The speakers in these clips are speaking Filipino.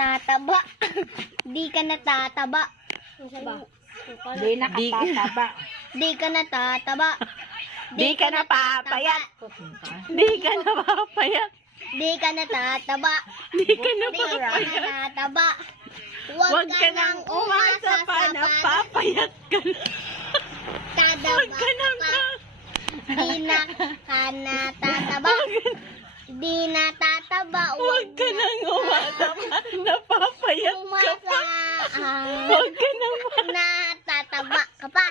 natataba. Di ka natataba. Di nakatataba. Di ka natataba. Di ka napapayat. Di ka napapayat. Di ka natataba. Di ka Di ka napapayat. natataba. Huwag ka nang umasa pa na papayat ka na. Tadaba Huwag ka nang ka. Di na ka natataba. Di natataba. Huwag ka nang umasa pa na papayat ka pa. Huwag ka nang Natataba ka pa.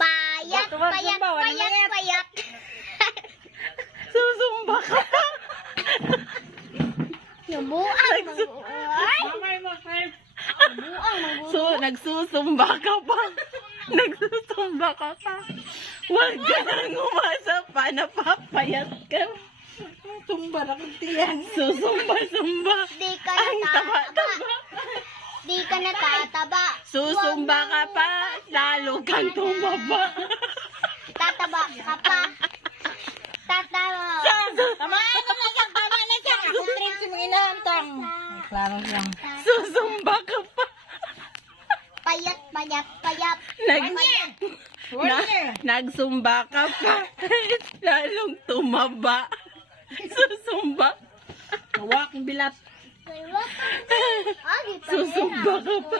Payat, payat, payat, payat. susumba ka pa. Nabuang. Nagsusumba ka pa. Nagsusumba ka pa. Huwag ka nang umasa pa na papayat ka. Tumba na kung tiyan. Susumba-sumba. Di ka Ang natataba. taba-taba. Di ka natataba. Susumba ka pa, lalo kang tumaba. Tataba ka pa. Tataba. Tama na siya. Ako trip si mga inaantang. Klaro lang. Susumba ka pa. Payat, payat, payat. Nagsumba ka pa, lalong tumaba. Susumba. Hawak yung bilat. Susumba ka pa.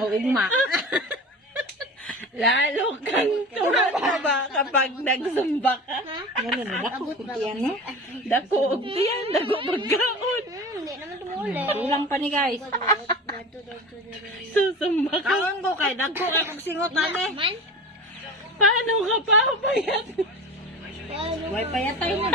O, ugma. Lalo kang tumaba kapag nagsumba ka. Yan na, dako kung tiyan, no? Dako og tiyan, dako pagkaon. Hindi naman tumuli. Ulang pa ni guys. Susumba ka. Kawan ko kay, dagko kay kong singot, ane. Man? Paano ka pa payat? Way payatay na.